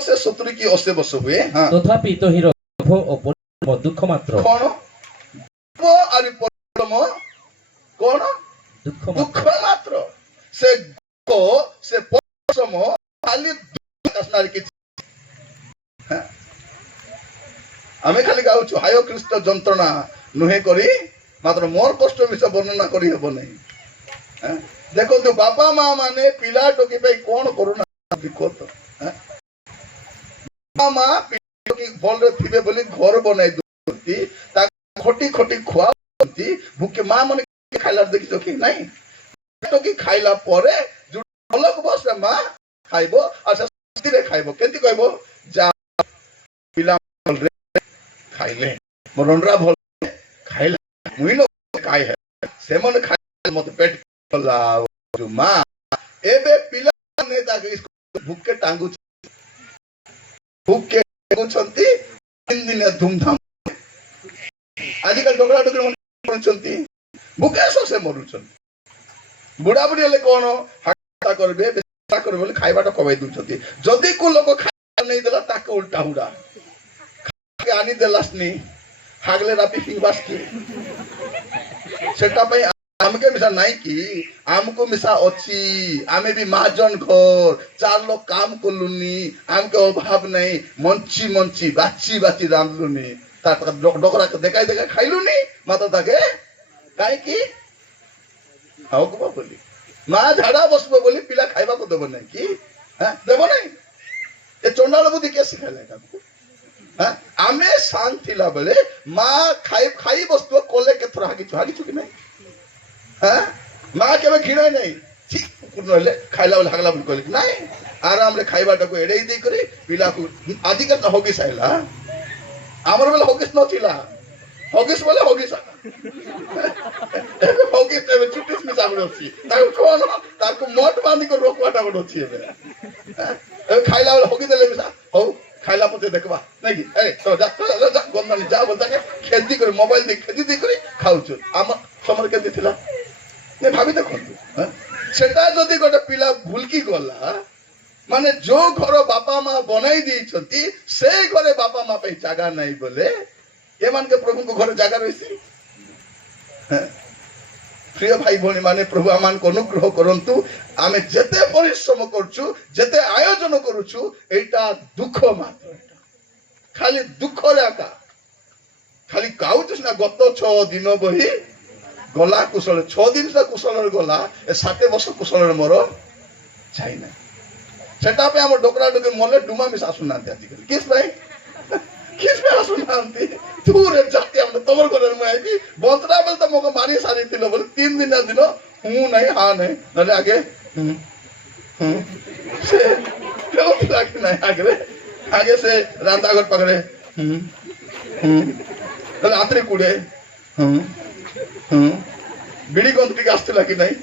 से 70 की 80 वर्ष हुए। हाँ तथापि तहिर लोभ ओ परिश्रम दुख मात्र कौन और परिश्रम कौन दुख दुख मात्र मात्र से को से परिश्रम खाली दुख असनार की आमे खाली गाउछु हाय ख्रीष्ट जंत्रणा नुहे करी मात्र मोर कष्ट विषय वर्णना करी हेबो नहीं। देखो तो बापा माँ माने पिला टोकी पे कौन करुणा देखो तो बापा माँ पिला टोकी भल रे थिबे बोली घर बनाई दोती ता खोटी खोटी खुआती भूखे माँ माने खाइला देखिছো कि नहीं टोकी खाइला परे जो अलग बस माँ खाइबो अच्छा स्थिरे खाइबो केंति कहबो जा पिला भल रे खाइले मोरनरा भल खाइला मुइनो खाइ है से मन खाइ मत पेट ला जो माँ एबे पिला ने ताके इसको भूखे टांगु भूखे टांगुछंती 3 दिन धूमधाम आजिकल डोगरा डोगरी मन करूछंती भूखे से मरुछंती बुढ़ा बुढ़ी ले कोन हटा करबे बेस्ता करबे बोले खाइबाटा कबाई दुछंती जदी को लोग खाइ नहीं देला ताके उल्टा हुडा के आनी देलासनी हागले रापी फिंगबास की सेटा पई आमके मिसा नहीं कि आमको मिसा अच्छी आमे भी महाजन घर 4 लोग काम करलुनी आमके अभाव नहीं मंची मंची बाची बाची रांधलुनी तार डोकरा के देखाई देखाई खाइलुनी माता ताके काई की हाउ को बोली माँ झाड़ा बसबो बोली पिला खाइबा को देबो नहीं कि हां देबो नहीं ए चंडाल बुद्धि के सिखाले हमको हां आमे शांत थिला बोले माँ खाई बसतो कोले के थोड़ा हागी चुकी नहीं हाँ माँ के घिड़े नहीं ठीक खाइला बोले हागला बोली कहले नहीं आराम रे खाइबाटा को एड़े दे करी पिला को आदिकल होगिस आइला आमर बेला होगिस नथिला होगिस बोले होगिस होगिस एबे चुटिस में सामने अछि तार कोन तार को मोट बांधी को रोकवाटा बड अछि एबे खाइला बोले होगिस देले मिसा हो खाइला पते देखबा नहीं कि ए तो जा गंदन जा बोलता के खेती करे मोबाइल दे खेती दे करे खाउछु आम समर के दिथिला ने भाभी देखो सेटा जदि गोटे पिला भूलकी गला माने जो घर बापा माँ बनाई दी से घरे बापा माँ पे जगह नहीं बोले ये मान के प्रभु को घर जगह रही प्रिय भाई भौणी माने प्रभु आमान को अनुग्रह करंतु आमे जेते परिश्रम करछु जेते आयोजन करूछु एटा दुख मात्र खाली दुख रेका खाली काउछ ना गत 6 दिन बही गला कुशल 6 दिन से कुशल गला 7 वर्ष कुशल मोर जाइना सेटा पे हम डोकरा डोके मोले डुमा मिस आसुना आजिकल किस पे आसुना दूर जाती हम तमर करे मैं आइबी बंतरा बेल तो मको मारी सारी थिलो बोले 3 दिन हूं नहीं हां नहीं नले आगे से केउ लागे नहीं आगे से रांदाघर पकड़े नले आतरे कुड़े बिड़ी गंध टिके आसला कि नहीं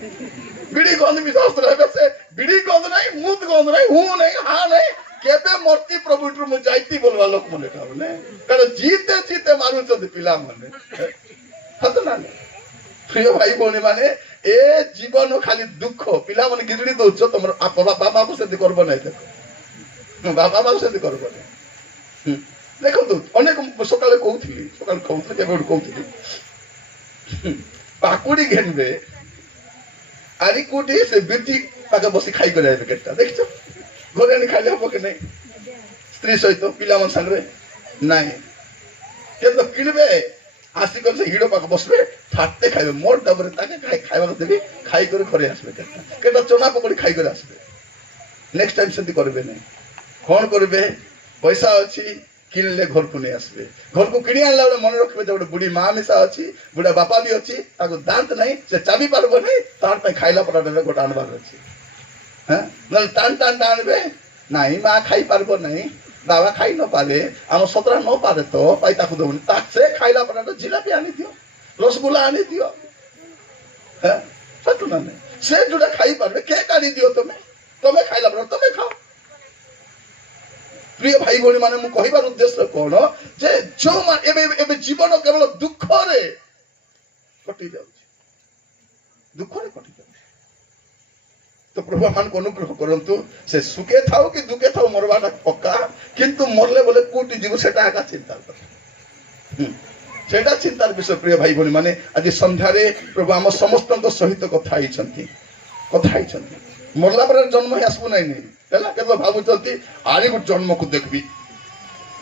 बिड़ी गंध भी आसला से बिड़ी गंध नहीं मुद गंध नहीं हूं नहीं हां नहीं केबे मूर्ति प्रभुटर मु जाईती बोलवा लोक मने काबने कारण जीते जीते मानु छ पिला मने हतना प्रिय भाई भौणी माने ए जीवन खाली दुख पिला मने गिजड़ी दोछ तमर बाबा को सेति करबो नहीं देखो बाबा को सेति करबो नहीं देखो तो अनेक सकाले कहउथली सकाल कहउथली केबे कहउथली पाकुड़ी घेनबे आरी कुटी से बिटी पाके बसी खाई करे केटा देखछो घरे नि खाली हो के नहीं स्त्री सहित पिला मन संगे नहीं के तो किनबे आसी कर से हिडो पाके बसबे फाटते खाइबे मोर डबरे ताके खाइबा देबी खाई करे घरे आसबे केटा चना पकड़ी खाई करे आसबे नेक्स्ट टाइम सेति करबे नहीं कोन करबे पैसा अछि किनले घर को नहीं आसबे घर को किणी आनला मन रखबे जे बुढ़ी माँ मिसा अछि बुढ़ा बापा भी अछि ताको दांत नहीं से चाबी पारबो नहीं तार पे खाइला पड़ा गोटा आनबार अछि हां न टान टान आनबे नहीं माँ खाई पारबो नहीं बाबा खाई न पारे हम 17 न पारे तो पाई ताको दो ताक से खाइला पड़ा जिलापी आनी दियो रसगुल्ला आनी दियो हां सत ना से जुड़ा खाई पारबे केक आनी दियो तुम्हें खाइला पड़ा तुम्हें खाओ प्रिय भाई भौणी माने मु कहिबार उद्देश्य कोन जे जो एबे जीवन केवल दुख रे कटि जाउछि दुख रे कटि जाउछि तो प्रभु मान को अनुग्रह करंतु से सुखे थाओ कि दुखे थाओ मरवाटा पक्का किंतु मरले बोले कोटी जीव सेटा एका चिंता सेटा चिंतार विषय प्रिय भाई भौणी माने आज संध्यारे प्रभु आम समस्त सहित कथा मरला पर जन्म ही आसबू नाई नहीं भावुंट आनी गोटे जन्म को देखबी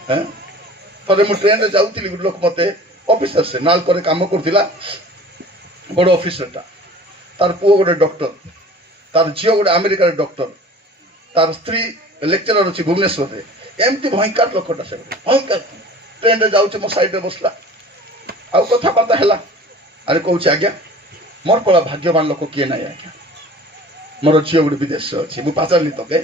थे मुझे ट्रेन रे जाऊली गोटे लोक मत ऑफिसर से नालको काम करथिला बड़ ऑफिसर टा तार पुओ गोटे डॉक्टर तार झील गोटे अमेरिका डॉक्टर तार स्त्री लेक्चरर अच्छी भुवनेश्वर रे एमती भयंकर लोकटा से भयंकर ट्रेन रे जाऊँ मो साइड रे बसला आउ कथबार्ता है अरे कौच आज्ञा मोर पड़ा भाग्यवान लोक किए ना आज्ञा मोर झील गोटे विदेश अच्छी मुझे पचारि तो के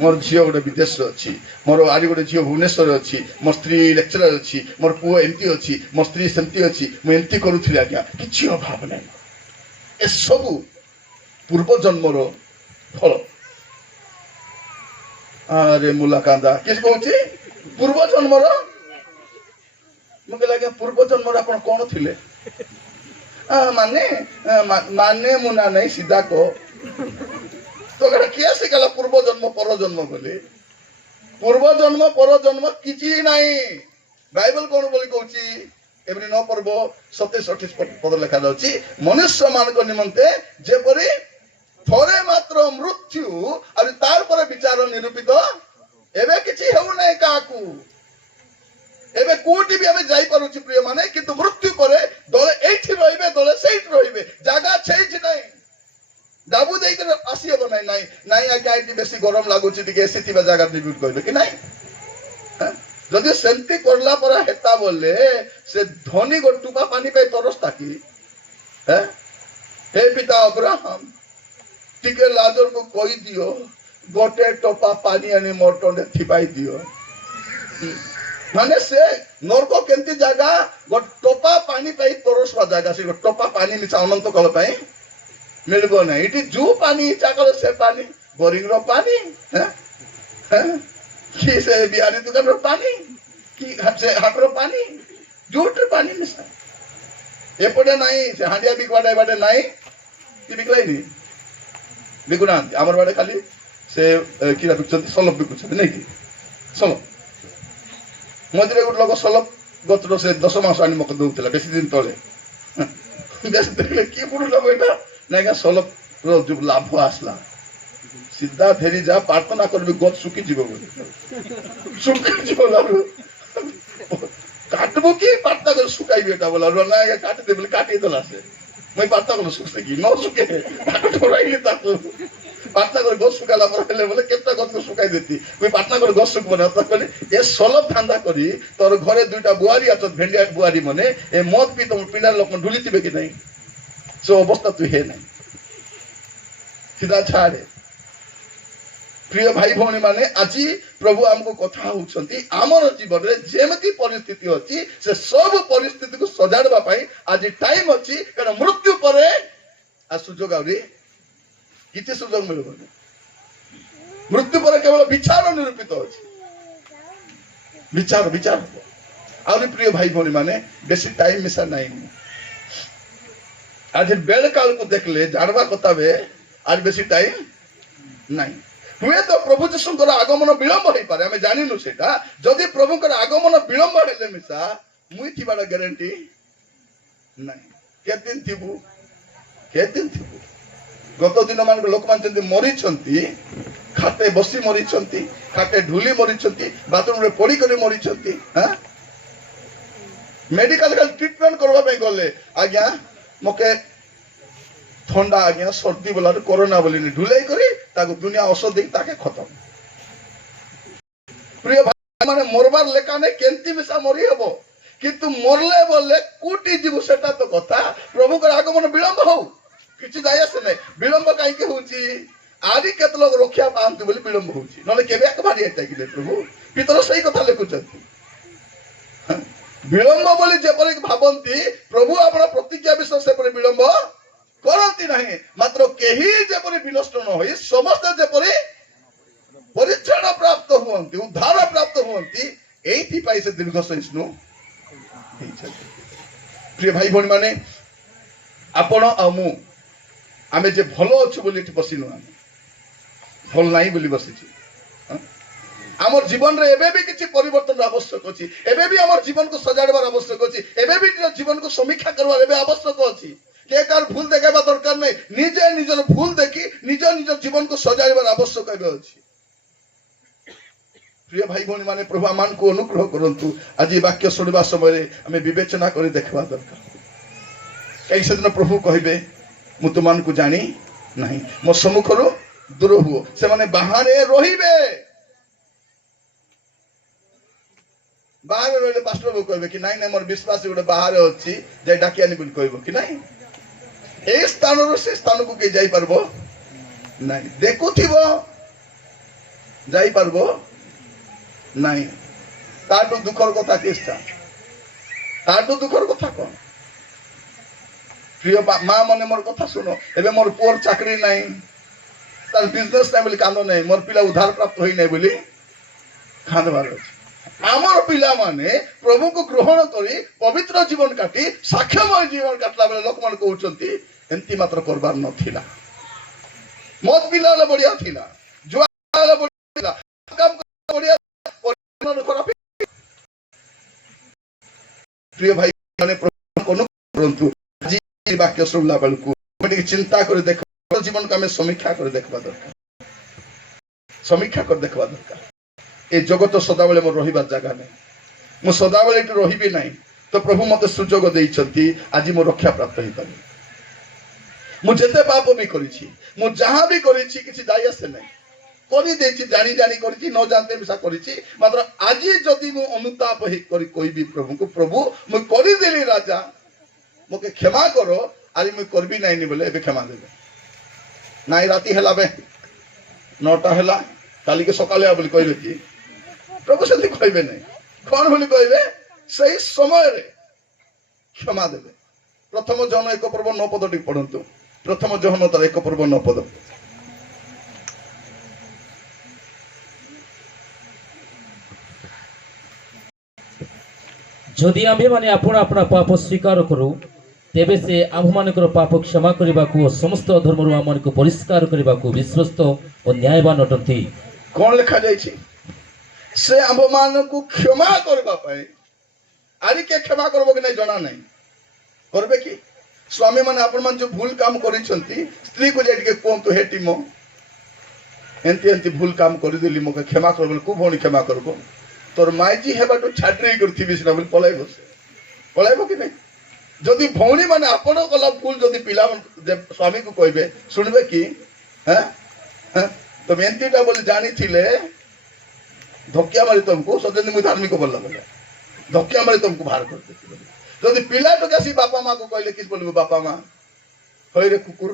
मोर झील गोटे विदेश अच्छी मोर आरी गोटे झील भुवनेश्वर अच्छी मो स्त्री लेक्चरर अच्छी मोर पुओ एमती अच्छी मो स्त्री सेमती अच्छी मुझे करुली आज्ञा कि अभाव ना ए सबू पूर्व जन्मर फल अरे मुला कांदा किस कहूँ पूर्व जन्मर मुझे लगे पूर्व जन्मर आप कौन थिले माने माने मुना नहीं सीधा को तो किए शिखला पूर्व जन्म पर जन्म बोले पूर्व जन्म पर जन्म किसी नहीं बाइबल कौन बोली कहूँ एवरी 9 पर्व 27-28 पद लिखा जाऊँगी मनुष्य मान निमंते जेपरी थोड़े मात्र मृत्यु और तार पर विचार निरूपित एवं किसी होना काकू एवं कोटी भी आम जापी प्रिय माने किंतु मृत्यु पर दले एठी रहिबे दले सेठ रहिबे जागा छेछि नहीं दाबू देकर आसी हम ना नहीं नहीं आज्ञा ये बेसी गरम लगुच एसी थी जगह निबुट कहले कि नहीं जदि सेमती करला पर हेता बोले से धनी गो टुपा पानी पे तरसता कि हे पिता अब्राहम टिके लाजर को कही दियो गोटे टोपा पानी आनी मोटने थिपाई दियो माने से नरक केंती जगह गो टोपा पानी पे तरसवा जगह से टोपा पानी मिसा अनंत कल पे मिलबो ना इटी जो पानी इच्छा करे से पानी बोरिंग रो पानी कि से बिहारी दुकान रो पानी कि से हाट रो पानी जूट पानी मिसा एपटे नहीं से हांडिया बिकवाडा बाटे नहीं कि बिकलाई नहीं बिकुना आमर बाटे खाली से किरा बिकछन सलप बिकुछन नहीं कि सलप मझे गोटे लोक सलप गतर से 10 मास आनी मक दौला बेसी दिन तले बेसी देखले कि पुरु लोक एटा नहीं सलप जो लाभ आसला सीधा धेरी जा प्रार्थना कर गच सुखी जीव सुखी जीव काटबो कि प्रार्थना कर सुखाई बेटा बोला ना काटी दे बोले काटी देला से मैं प्रार्थना कर सुखसे कि न सुखे ठोराइली ताको प्रार्थना कर गच सुखाला पर बोले केतना गच को सुखाई देती मैं प्रार्थना कर गच सुख बना तो कहले ए सलप धांदा करी तोर घरे दुईटा बुआरी आछत भेंडिया बुआरी मने ए मद पी तुम पिंडार लोक ढुलिथिबे कि नहीं सो अवस्था तू है नहीं सीधा छाड़े प्रिय भाई भौणी माने आज प्रभु आमको कथा होउछंती आमर जीवन रे जेमती परिस्थिति अछि से सब परिस्थिति को सजाड़बा पई आज टाइम अछि कारण मृत्यु परे आ सुजोग आउरी किते सुजोग मिलबो मृत्यु परे केवल विचार निरूपित अछि विचार विचार आउरी प्रिय भाई भौणी माने बेसी टाइम मिसा नहीं आज बेल काल को देखले जानवा कथा बे आज बेसी टाइम नहीं हुए तो प्रभु जीशुंकर आगमन विलंब हो पारे आमे जानिनु सेटा जदि प्रभुकर आगमन विलंब हेले मिसा मुई थिबार ग्यारंटी नहीं केदिन थिबु गत दिन मान लोक मान जंती मरि छंती खाटे बसी मरि छंती खाटे ढुली मरि छंती बाथरूम रे पड़ी करी मरि छंती हां मेडिकल का ट्रीटमेंट करबा पे गले आज्ञा मके ठंडा आज्ञा सर्दी बोला कोरोना बोली ढुलाई करी ताको दुनिया औषध दे ताके खत्म प्रिय भाई माने मरबार लेका ने केंती मिसा मरी हबो किंतु मरले बोले कोटी जीव सेटा तो कथा प्रभु कर आगमन विलंब हो किछि जाय से नै विलंब काई के होची आदि केत लोग रक्षा पांतु बोली विलंब होची नले केबे एक बारी आइता कि प्रभु पितर सही कथा लेखुचंती विलंब बोली जेपरि भाबंती प्रभु आपन प्रतिज्ञा विश्वास से पर विलंब करती नहीं मात्र केही जेपरि विनष्ट न होई समस्त जेपरि परित्राण प्राप्त हुवंती उद्धार प्राप्त हुवंती एथि पाई से दीर्घ सहिष्णु प्रिय भाई भौणी माने आपण आ मु आमे जे भलो अछि बोली बसिनु आमे भल नाही बोली बसिछि आमर जीवन रे एबे भी किछि परिवर्तन आवश्यक अछि एबे भी आमर जीवन को सजाड़बार आवश्यक अछि एबे भी जीवन को समीक्षा करबार एबे आवश्यक अछि के कार भूल देखाबा दरकार नै निजे निजर भूल देखि निज निज जीवन को सजाड़बार आवश्यक एबे अछि प्रिय भाई भौणी माने प्रभु मान को अनुग्रह करंतु आज वाक्य सुनिबा समय आमे विवेचना करि देखबा दरकार कई दिन प्रभु कहबे मु तुमान को जानी नहीं मो सम्मुखरु दूर हुओ से माने बाहर रहिबे बाहर रहिले पास्टर बाबू कहबे कि नहीं नहीं मोर विश्वास गोटे बाहर अछि जे डाकियानी बोल कहबो कि नहीं ए स्थान रो से स्थान को के जाई परबो नहीं देखुथिबो जाई परबो नहीं ताटो दुखर कथा केस्ता ताटो दुखर कथा कोन प्रिय माँ मने मोर कथा सुनो एबे मोर पोर चाकरी नहीं तार बिजनेस नहीं बोली कांदो नहीं मोर पिला उधार प्राप्त होई नहीं बोली खानबार अछि आमर पिला माने प्रभु को ग्रहण करी पवित्र जीवन काटी साक्ष्यमय जीवन काटला बेले लोक मान कहउचंती एंती मात्र करबार नथिला मत पिला बढ़िया थिला जुआ बढ़िया काम बढ़िया परिणाम खराब प्रिय भाई माने प्रभु को परंतु आज वाक्य सुनला बेल को मते चिंता करे देख जीवन का में समीक्षा कर देखबा दरकार समीक्षा कर देखबा दरकार ए जगत सदाबले मोर रहिबार जगह नै मु सदाबले एट रहिबी नै तो प्रभु मते सुजोग देइछंती आज मो रक्षा प्राप्त होई पारि मु जेते पाप भी करिछि मु जहां भी करिछि किछि दाय आसे नै करि देछि जानी जानी करिछि न जानते मिसा करिछि मात्र आज जदि मु अनुताप हे करि कोइबी प्रभु को प्रभु मु करि देली राजा मोके क्षमा करो आज मु करबी नै नि बोले एबे क्षमा देबे नाई राती हला बे 9टा हला काली के सकाले बोली कहबे कि प्रभु से कहबे नहीं कौन बोली कहबे सही समय रे क्षमा देबे प्रथम जन 1 पर्व 9 पद टी पढंतु प्रथम जन तर 1 पर्व 9 पद जदि आम्भे माने आपण अपना पाप स्वीकार करू तेबे से आम्भमानकर पाप क्षमा करबाकू और समस्त धर्मरु आमनको परिष्कार करबाकू विश्वस्त और न्यायवान अटंती कौन लिखा जाय छी से आम्भमानकू क्षमा करबा पाए आरि के क्षमा करबो कि नहीं जणा नहीं करबे कि स्वामी माने आपण मान जो भूल काम करिसंती स्त्री को जेट के कोन तो हेटी मो एंती एंती भूल काम करि देली मोके क्षमा करबो को भोनी क्षमा करबो तोर माईजी हेबाटो छाडरी करथिबि सिना बोल पलाइबो कि नहीं जदि भौणी माने आपण कला भूल जदि पिला स्वामी को कहबे सुनबे कि हैं तो एंतीटा बोल जानी थिले धक्का मारी तुमको सजन मु धार्मिक बोलला बोले धक्का मारी तुमको बाहर कर देती जदि पिला तो कैसी बापा माँ को कहले किस बोलबो बापा माँ होय रे कुकुर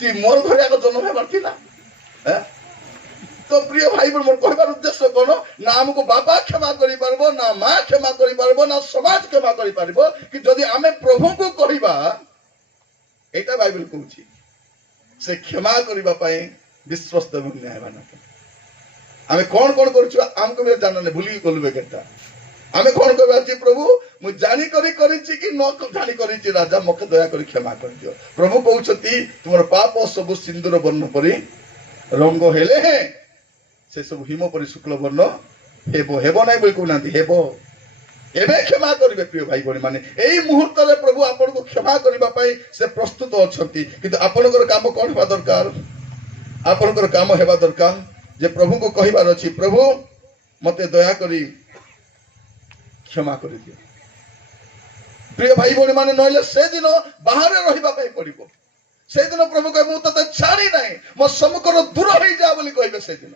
ती मोर घरे आको जन्म हेबार थिला हैं तो प्रिय भाई मोर कहबार उद्देश्य कोन ना हमको बापा क्षमा करि परबो ना माँ क्षमा करि परबो ना समाज क्षमा करि परबो कि जदि आमे प्रभु को कहिबा एटा बाइबल कहूची से क्षमा करिबा पई विश्वस्त एवं न्यायवान आमे कोन कोन करछु हमको भी जानने भूली गलबे केटा आमे कोन कहबा छी प्रभु मु जानी करिछि कि न जानी करिछि राजा मके दया करि क्षमा कर दियो प्रभु कहउछती तुमर पाप सब सिंदूर वर्ण परि रंग हेले हे से सब हिम परि शुक्ल वर्ण हेबो हेबो नै बोल कोनांती हेबो एबे क्षमा करिवे प्रिय भाई बणी माने एई मुहूर्त रे प्रभु आपन को क्षमा करिबा पई से प्रस्तुत अछंती किंतु आपनकर काम कोन हेबा दरकार आपनकर काम हेबा दरकार जे प्रभु को कहिबार अछि प्रभु मते दया करी क्षमा करि दियो प्रिय भाई बणी माने नहले से दिन बाहर रहिबा पई पड़िबो से दिन प्रभु कहे मु तते छाड़ी नाही मो सम्मुखर दूर होई जा बोली कहबे से दिन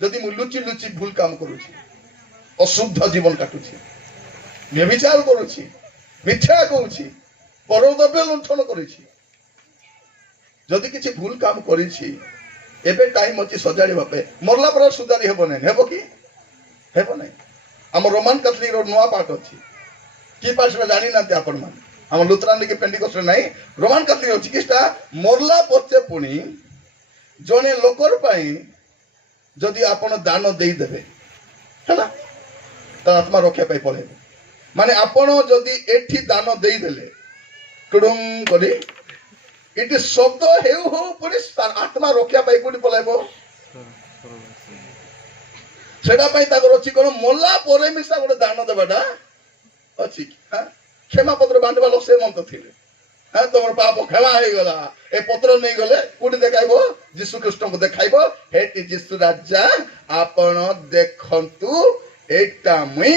जदि मु लुचि लुचि भूल काम करूछि अशुद्ध जीवन काटुछि व्यभिचार करूछि मिथ्या कहूछि परद्रव्य लुंठन करूछि जदि किछि भूल काम करिछि एबे टाइम अछि सजाड़ी बापे मरला पर सुधारी हेबो नै हेबो कि हेबो नै हम रोमान कैथोलिक रो नवा पाठ अछि की पाठ में जानि नाते आपण मान हम लुथरान के पेंटिकोस्ट नै रोमान कैथोलिक अछि किस्ता मरला पछे पुनी जने लोकर पई जदि आपण दान देई देबे हैला त आत्मा रक्षा पाई पळे माने आपण जदि एठी दान देई देले कुडुम करी इट शब्द हेउ हो पुनी आत्मा रक्षा पाई कोडी पलाइबो সেটা পাই তাকর অছি কোন মলা পরে মিশা গোটে দান দেবাটা অছি হ্যাঁ ক্ষমা পত্র বাঁটবা লোক সে মন্ত থিলে হ্যাঁ তোমার পাপ ক্ষমা হয়ে গলা এ পত্র নেই গলে কোটি দেখাইব যীশু খ্রিস্টଙ୍କୁ দেখাইব হেটি যীশু রাজা আপন দেখন্তু এইটা মুই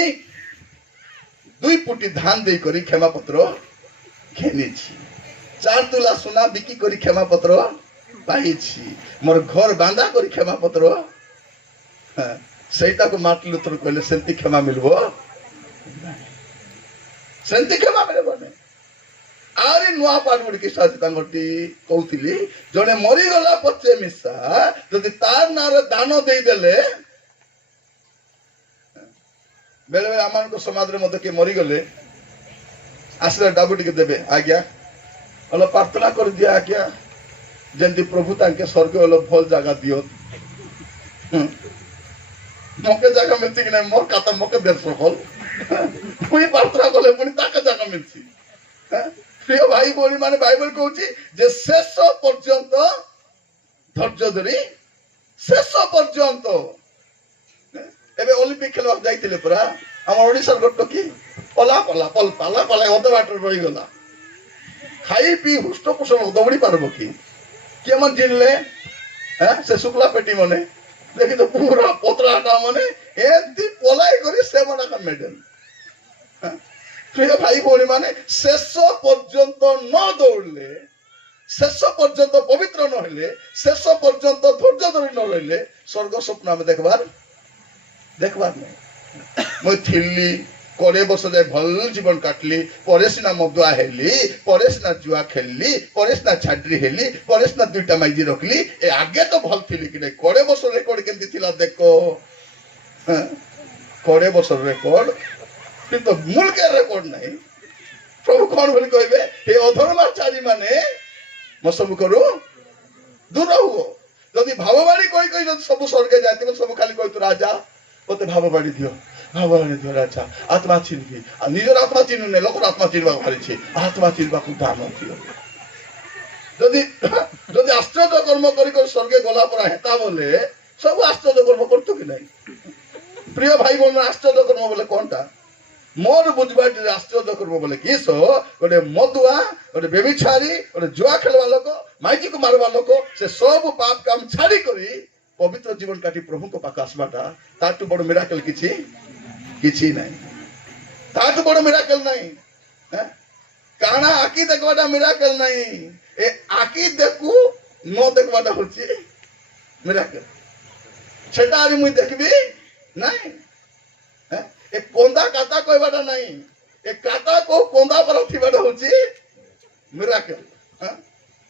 2 পুটি ধান দেই করি ক্ষমা পত্র ঘেনেছি 4 তুলা সোনা বিকি করি ক্ষমা পত্র পাইছি মোর ঘর বাঁধা করি ক্ষমা পত্র হ্যাঁ সেইটাকে মার্টিন লুথর কইলে সেন্তি ক্ষমা মিলব সেন্তি ক্ষমা মিলব না আরে নয়া পাঠ গুড়ি সাথে তাঙ্গটি কৌতিলি জনে মরি গলা পচে মিশা যদি তার নারে দান দেই দেলে বেলে বেলে আমানক সমাজের মধ্যে কে মরি গলে আসলে ডাবুটিকে দেবে আজ্ঞা হলো প্রার্থনা করে দিয়া আজ্ঞা যেমতি প্রভু তাকে স্বর্গে হলো ভাল জায়গা দিও মকে জায়গা মিলছে কিনা মোর কাতা মকে দেড় সফল মুই প্রার্থনা করলে পুনি তাকে জায়গা মিলছি প্রিয় ভাই বোন মানে বাইবেল কହୁଛି যে শেষ পর্যন্ত ধৈর্য ধরি শেষ পর্যন্ত এবে অলিম্পিক খেলবাক যাইଥିଲେ পুরা আমার ওড়িশার গট্ট কি পলা পলা পল পালা পালা অধ বাটর রইগলা খাই পি হুষ্ট পুষ্ট দৌড়ি পারব কি কেমন জিনলে হ্যাঁ সে শুক্লা পেটি মনে দেখি তো পুরা পতরাটা মানে এমতি পলাই করি সে মনে মেডেল প্রিয় ভাই বোন মানে শেষ পর্যন্ত ন দৌড়লে শেষ পর্যন্ত পবিত্র নহলে শেষ পর্যন্ত ধৈর্য ধরে ন রইলে স্বর্গ স্বপ্ন আমি দেখবার নাই মই থিল্লি করে বছর যায় ভাল জীবন কাটলি পরে সিনা মদুয়া হেলি পরে সিনা জুয়া খেললি পরে সিনা ছাড্রি হেলি পরে সিনা 2টা মাইজি রখলি এ আগে তো ভাল থিলি কি নাই করে বছর রেকর্ড কেমতি থিলা দেখো করে বছর রেকর্ড কিন্তু মুলকের রেকর্ড নাই প্রভু কোন বলি কইবে হে অধর্মাচারী মানে মসমুখরু দূর হও যদি ভাববাড়ি কই কই যদি সব স্বর্গে যাইতে সব খালি কই তো রাজা ওতে ভাববাড়ি দিও রাজা আত্মা চিনবি আর নিজের আত্মা চিনু নে লোকের আত্মা চিনবা পারিছে আত্মা চিনবা খুব দাম দিও যদি যদি আশ্চর্য কর্ম করি করে স্বর্গে গলা পড়া হেতা বলে সব আশ্চর্য কর্ম করতো কি নাই প্রিয় ভাই বোন আশ্চর্য কর্ম বলে কোনটা মোর বুঝবার আশ্চর্য করবো বলে কিস গোটে মদুয়া গোটে বেবিছারি গোটে জুয়া খেলবা লোক মাইজি কু মারবা লোক সে সব পাপ কাম ছাড়ি করি পবিত্র জীবন কাটি প্রভুଙ୍କ পাখে আসবাটা তাଠୁ বড় মিরাকেল କିଛି নাই তাঠୁ বড় মিরাকেল নাই কানা আঁকি দেখবাটা মিরাকেল নাই এ আঁকি দেখু ন দেখবাটা হচ্ছে মিরাকেল সেটা আমি মুই দেখবি নাই এ কোন্দা কাতা কইবাটা নাই এ কাতা কো কোন্দা পর থিবাটা হচ্ছে মিরাকেল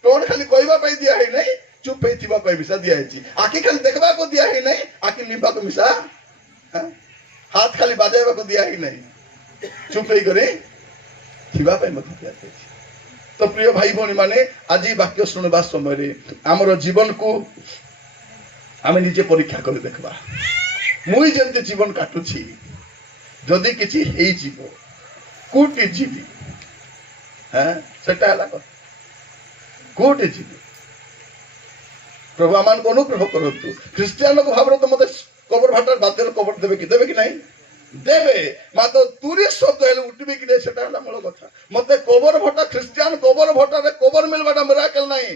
তোর খালি কইবা পাই দিয়া হই নাই চুপ হই থিবা পাই মিশা দিয়া হইছি আকি খালি দেখবা কো দিয়া হই নাই আকি লিম্বা কো মিশা হাত খালি বাজাইবা কো দিয়া হই নাই চুপ হই করে থিবা পাই মত দিয়া হইছি তো প্রিয় ভাই বোন মানে আজি বাক্য শুনবা সময় আমার জীবন কো আমি নিজে পরীক্ষা করে দেখবা মুই যেমতি জীবন কাটুছি যদি কিছু হেই জীব কোটি জীবি হ্যাঁ সেটা হলা কথা কোটি জীবি প্রভু আমাকে অনুগ্রহ করন্তু খ্রিস্টিয়ান ভাবরে তো মতে কবর ভাটার বাদের কবর দেবে কি নাই দেবে মাত্র তুরি শব্দ হলে উঠবে কি নাই সেটা হলা মূল কথা মতে কবর ভটা খ্রিস্টিয়ান কবর ভটারে কবর মিলবাটা মিরাকেল নাই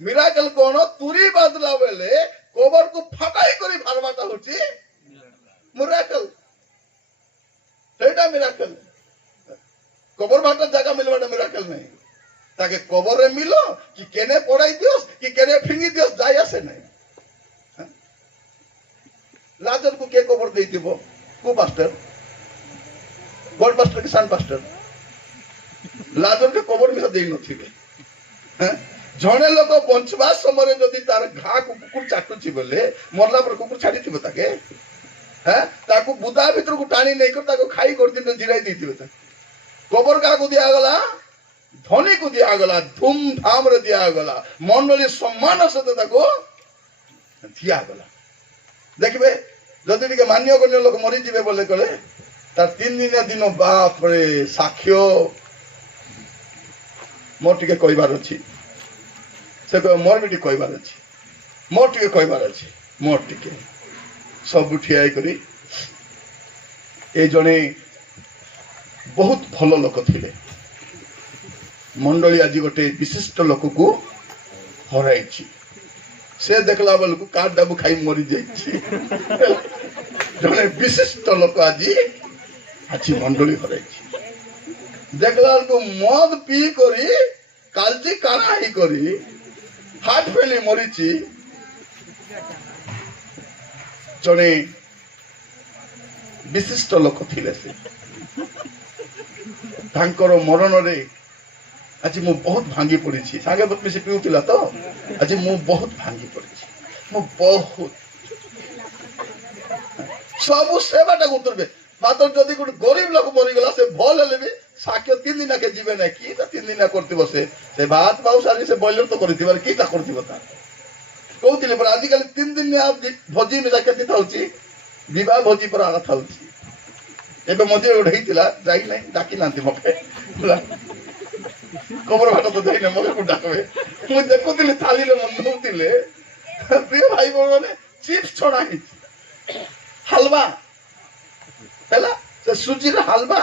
মিরাকেল কোন তুরি বাদলা বেলে কবর কু ফাটাই করে ভারবাটা হচ্ছে মিরাকেল সেটা মিরাকেল কবর ভাটার জায়গা মিলবাটা মিরাকেল নাই তাকে কবরে মিল কি কেনে পড়াই দিও কি কেনে ফিঙ্গি দিও যাই আসে নাই লাজর কু কে কবর দেই দিব কু পাস্টার বড় পাস্টার কি সান পাস্টার লাজর কে কবর মিশা দেই নথিবে জনে লোক বঞ্চবা সময় যদি তার ঘা কুকুর চাটুছি বলে মরলা পর কুকুর ছাড়িথিব তাকে হ্যাঁ তাকে বুদা ভিতরକୁ টানি নেই করে তাকে খাই করদিন জিরাই ଦେଇଥିବେ তাকে গোবর কাকু দিয়াগলা ধনী কু দিয়াগলা ধুমধাম রে দিয়াগলা মন্ডলী সম্মান সহিত তাকে দিয়াগলা দেখবে যদি টিকে মান্যগণ্য লোক মরিଯିବେ বলে কলে তার 3 দিনিয়া দিন বাপরে সাক্ষ্য মোর টিকে কইবার ଅଛି ସେ କହ ମୋର ବି ଟିକେ କହିବାର ଅଛି ମୋର ଟିକେ କହିବାର ଅଛି ମୋର ଟିକେ सब ठिया करी ए जने बहुत भल लोक थिले मंडली आज गोटे विशिष्ट लोक को हराई से देखला बेल को काट डाबू खाई मरी जाइए जने विशिष्ट लोक आज आज मंडली हराई देखला को मद पी करी कालची काना ही करी हार्ट फेली मरीची जने विशिष्ट लोक थिले से तांकर मरण रे आज मु बहुत भांगी पड़ी सांगे मिसे पीउतिला तो आज मु बहुत भांगी पड़ी मु बहुत सब सेवाटा उतरबे मात्र जदि गोटे गरीब लोक मरीगला से भल हेले भी साक्य 3 दिन के जीवे ना कि 3 दिन करथिबो से भात बाउ सारी से बॉयलर तो करथिबार कि ता करथिबो ता कहउतिले पर आज काल 3 दिन भोजी में जाके थाउची विवाह भोजी पर आगा थाउची एबे मजे गोटे हेतिला जाई नै डाकी नांती मके कबर भाट तो जाई नै मके को डाकबे मु देखुतिले थाली रे मन नउतिले प्रिय भाई बोने चिप्स छणा ही हलवा पहला से सुजी रे हलवा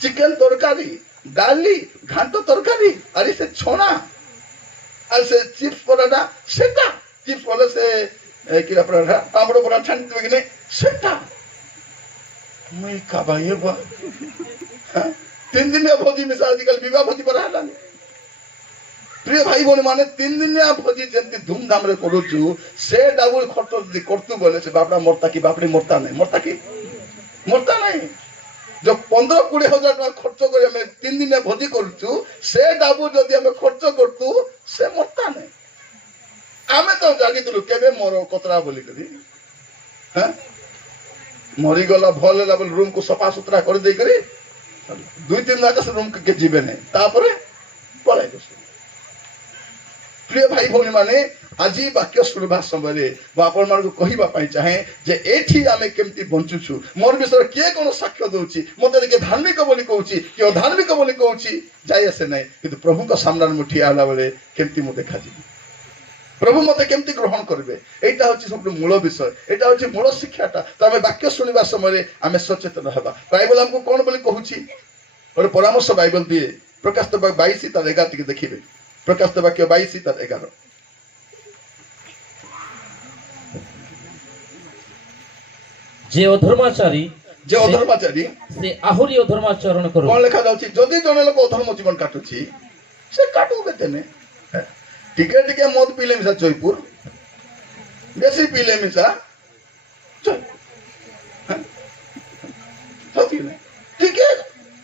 चिकन तरकारी डाली घांट तरकारी अरे से छोना और से चिप्स पराठा सेटा चिप्स वाला से किरा पराठा पापड़ पराठा छानते कि नहीं सेटा मैं काबा ये बा 3 दिन या भोजी में आजकल विवाह भोजी पर हलानी प्रिय भाई बोने माने 3 दिन या भोजी जंती धूमधाम रे करूछु से डाबुल खर्च दि करतु बोले से बापड़ा मरता की बापड़ी मरता नहीं जो 15-20 हजार टका खर्च कर हमें 3 दिन भोजी करूछु से डाबू जदि हमें खर्च करतु से मरता नहीं आमे तो जागितलु केबे मोर कतरा बोली करी हां मरी गला भल होला बोल रूम को सफा सुथरा कर दे करी 2-3 दिन से रूम के जीवे नहीं तापरे पळाई बस प्रिय भाई भौणी माने आज वाक्य शुणवा समय आपण मान कहवाई चाहे जे एठी आमे केमती बंचुछु मोर विषय किए कौन साक्ष्य दउची मते के धार्मिक बोली कहूची कि अधार्मिक बोली कहूची जाय आसे नहीं किंतु प्रभु का सामने में ठिया होला बेले केमती मु देखा जी प्रभु मते केमती ग्रहण करबे एटा होची सब मूल विषय एटा होची मूल शिक्षाटा तो आमे वाक्य शुणवा समय आमे सचेतन हबा बाइबल हमको कौन बोली कहूची और परामर्श बाइबल दिए प्रकाश तो 22 तार 11 टिके देखिबे प्रकाश तो वाक्य 22 तार 11 जे अधर्माचारी से आहुरी अधर्माचरण करू कौन लिखा जाउची जदि जने लोक अधर्म जीवन काटुची से काटू बेतेने टिके टिके मद पीले मिसा जयपुर बेसी पीले मिसा ठीक है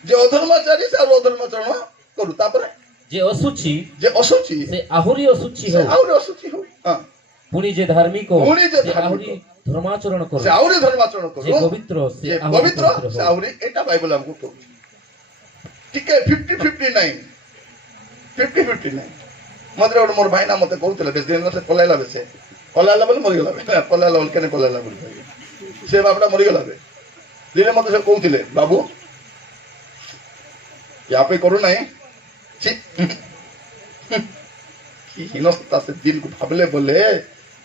जे अधर्माचारी से अधर्माचरण करू तापर जे असुची से आहुरी असुची हो हां पुनी जे धार्मिक हो पुनी जे से आहुरी धर्माचरण करू से आहुरी धर्माचरण करू जे पवित्र से आहुरी एटा बाइबल हमको कहू ठीक है 50-59 मदरे और मोर भाई ना मते कहउतले बेस दिन से पलाइला बोले मरि गला पलाइला बोल केने पलाइला बोल से बापड़ा मरि गला बे दिने मते से कहउतले बाबू या पे करू नहीं कि हिनस्ता से दिन को भाबले बोले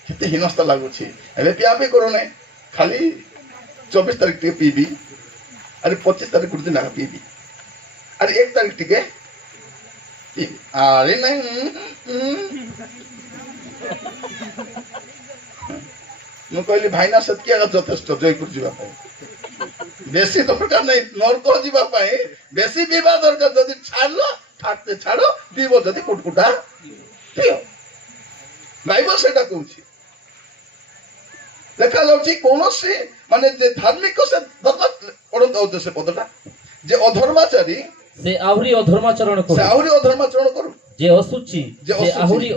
कितने हिनस्ता लागुची एबे पिया पे करू नहीं खाली 24 तारीख टे पीबी अरे 25 तारीख कुछ दिन पीबी अरे 1 तारीख टिके अरे नहीं मु कहली भाईना सत्या यथेष्ट जयपुर जीवा बेसी दरकार नहीं नरक जीवा बेसी पीवा दरकार जदि छाड़लो ठाकते छाड़ो पीबो जदि कुटकुटा पियो बाइबल सेटा कहूची देखा जाउची कोनोसी माने जे धार्मिक से धर्म पढंत होते से पदटा जे अधर्माचारी से आहुरी अधर्माचरण करू जे असुची से आहुरी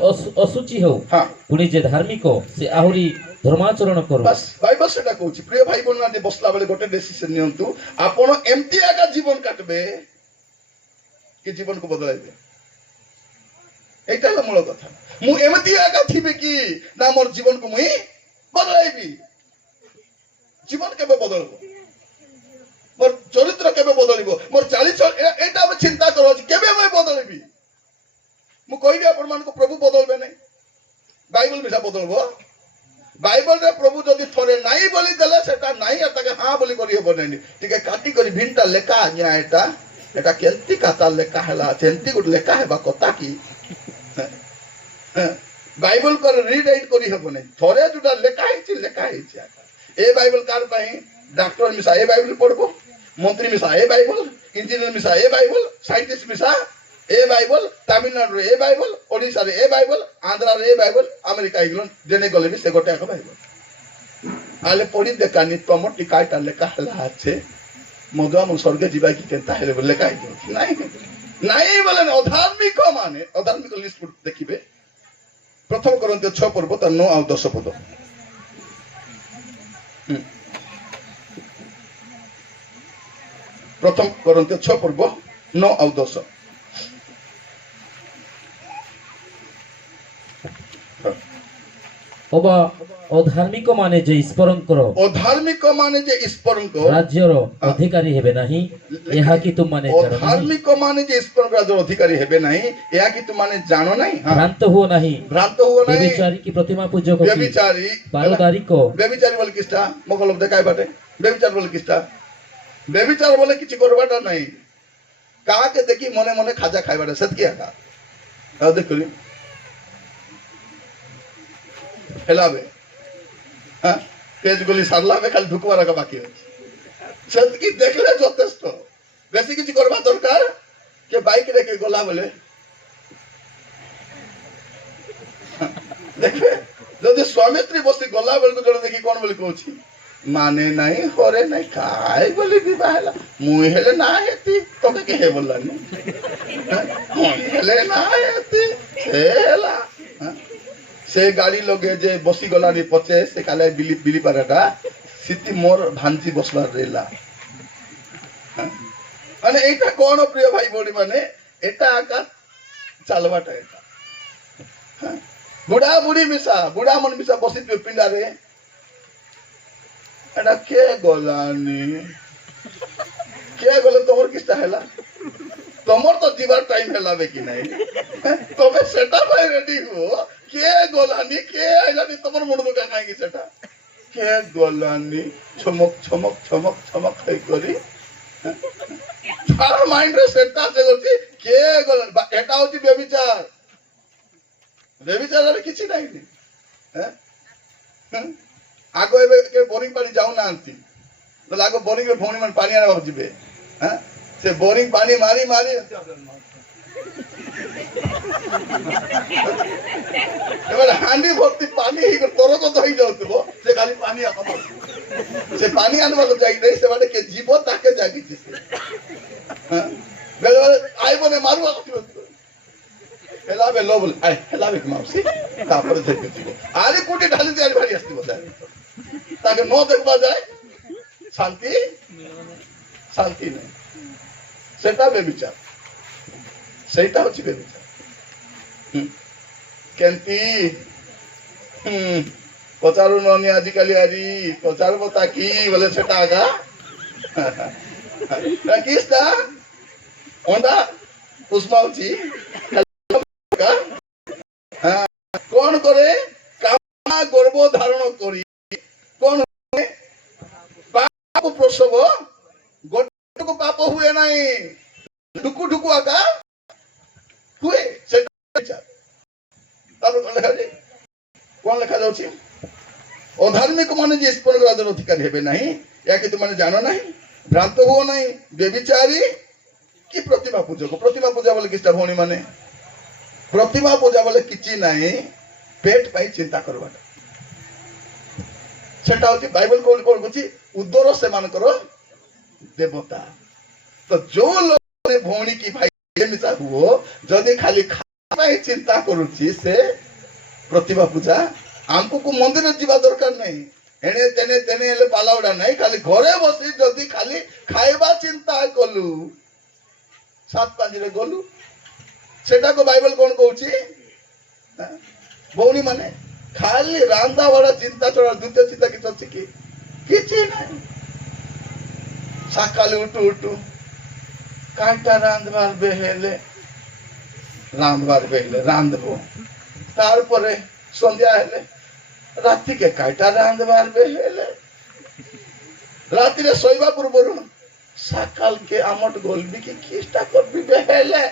असुची हो हां पुनी जे धार्मिक से आहुरी धर्माचरण करू बस बाइबल सेटा कहूची प्रिय भाई बोलना जे बसला बेले गोटे डिसिजन नियंतु आपण एमती आका जीवन काटबे कि जीवन को बदलाइबे एटा ल मूल कथा मु एमती आका थिबे कि ना मोर जीवन को मुई बदलाइबी जीवन केबे बदलबो मोर चरित्र केबे बदलिबो मोर चाली एटा हम चिंता करो केबे मैं बदलिबी मु कहबी आपण मान को प्रभु बदलबे नै बाइबल मिसा बदलबो बाइबल रे प्रभु जदि थोड़े नाई बोली देले सेटा नाई एटाके हां बोली करी हेबो नै टिके काटी करी भिनटा लेखा आज्ञा एटा केंती काता लेखा हला केंती गुड लेखा हेबा कथा की बाइबल को रीड राइट करी हेबो नै थोड़े जुटा लेखा हिची ए बाइबल कार पई डॉक्टर मिसा ए बाइबल पढ़बो मंत्री मिसा ए बाइबल इंजीनियर मिसा ए बाइबल साइंटिस्ट मिसा ए बाइबल तमिलनाडु ए बाइबल ओडिशा रे ए बाइबल आंध्र रे ए बाइबल अमेरिका इंग्लैंड जेने गले भी से गोटे एक बाइबल आले पढ़ी देखानी तमर टिकाटा लेखा हला আছে मधुआ मन स्वर्ग जीवा की केनता हेले बोले काई नहीं बोले अधार्मिक लिस्ट देखिबे प्रथम करंतिय 6 पर्व त 9 और 10 पद प्रथम करंतिय 6 पर्व 9 और 10 অবা অধার্মিক মানে যে স্মরণকৰ অধার্মিক মানে যে স্মরণকৰ রাজ্যৰ অধিকারী হেবে নাহি এহা কি তুম মানে জানো নাহি অধার্মিক মানে যে স্মরণকৰ রাজ্যৰ অধিকারী হেবে নাহি এহা কি তুম মানে জানো নাই ভ্রান্ত হুও নাহি ব্যভিচারী কি প্রতিমা পূজক কি ব্যভিচারী বারোদারিক ব্যভিচারী বলে কিস্তা মকলব দেখাই বাটে ব্যভিচার বলে কিস্তা ব্যভিচার বলে কিছু করবাটা নাই কাকে দেখি মনে মনে খাজা খাইবাটা সত্যি একা দেখলি हेलावे हाँ पेज गुली सारलावे खाली ढुकवार का बाकी है सत की देखले যথেষ্ট বেশি কিছু করবা দরকার কে বাইক রেখে গলা বলে দেখবে যদি স্বামী স্ত্রী বসে গলা বলে জনে দেখি কোন বলে কইছি মানে নাই হরে নাই কাই বলে বিবাহ হেলা মুই হেলে না হেতি তোকে কে হে বললানি হেলে না হেতি হেলা से गाड़ी लगे जे बसी गला नी पचे से काले बिली पाराटा सिटी मोर भांजी बसबार रेला माने एटा कोन प्रिय भाई बोली माने एटा आका चालवाटा एटा बुढ़ा बुढ़ी मिसा बुढ़ा मन मिसा बसी पिंडा रे एटा के गलानी के गले तोमर किस्ता हैला तोमर तो जीवार टाइम हेलावे कि नहीं तबे सेटा भाई रेडी हो के गलानी के आइलानी तमर मन दुका नागी सेटा के गलानी चमक चमक चमक चमक है करी तार माइंड रे सेटा से गलती के गलन एटा होती व्यभिचार रे किछि नाही हैं आगो एबे के बोरिंग पानी जाऊ ना आंती तो लागो बोरिंग रे भौणी मन पानी आना जिबे हैं से बोरिंग पानी मारी मारी এবারে হাঁডি ভর্তি পানি তরক তো হয়ে যাউতব সে খালি পানি আনব সে পানি আনবাকে যাই নাই সে মানে কে জীব তাকে জাগিছে হ্যাঁ বেলে আইবনে মারবা হেলাবে লোবল আই হেলাবে মাউসি তারপরে দেখতে দিব আরে কোটি ঢালি দিয়ে ভারী আসতে বসায় তাকে ন দেখবা যায় শান্তি শান্তি নেই সেটা বেবিচার সেইটা হচ্ছে বেবিচার কেন্তি পচারু ননি আজিকালি আরি পচারব তাকি বলে সেটা আগা কিসটা ওন্দা উসমাউছি কোন করে কামনা গর্ব ধারণ করি কোন পাপ প্রসব গোটুকু পাপ হুয়ে নাই ঢুকু ঢুকু আগা হুয়ে সেটা কোন লেখা যাচ্ছে অধার্মিক মানে যে স্মরণ রাজার অধিকারী হেবে নাই ইয়াকে তুমি জানো নাই ভ্রান্ত হুও নাই ব্যভিচারী কি প্রতিমা পূজা বলে কিস্তা ভৌণী মানে প্রতিমা পূজা বলে কিছু নাই পেট পাই চিন্তা করবাটা সেটা হচ্ছে বাইবেল কোন কোন কইছি উদ্দর সেমানকৰ দেবতা তো जो लोग ভৌণী কি ভাই মিছা হুও যদি খালি খাই চিন্তা করুছি সে प्रतिभा पूजा आमको को मंदिर जीवा दरकार नहीं एने तेने तेने ले पालावडा नहीं खाली घरे बसी जदी खाली खाइबा चिंता कलु सात पांच रे गलु सेटा को बाइबल कोन कहउची भौणी माने खाली रांदा वाला चिंता छोड़ा द्वितीय चिंता किछ अछि कि किछि नहीं सकाले उठू उठू काटा रांधबार बेहेले रांधबो तारपरे सन्ध्या हेले राति के काटा रांधबार बेहेले राति रे सोइबा पूर्व सकाल के आमट गोलबी की किस्टा करबी बेहेले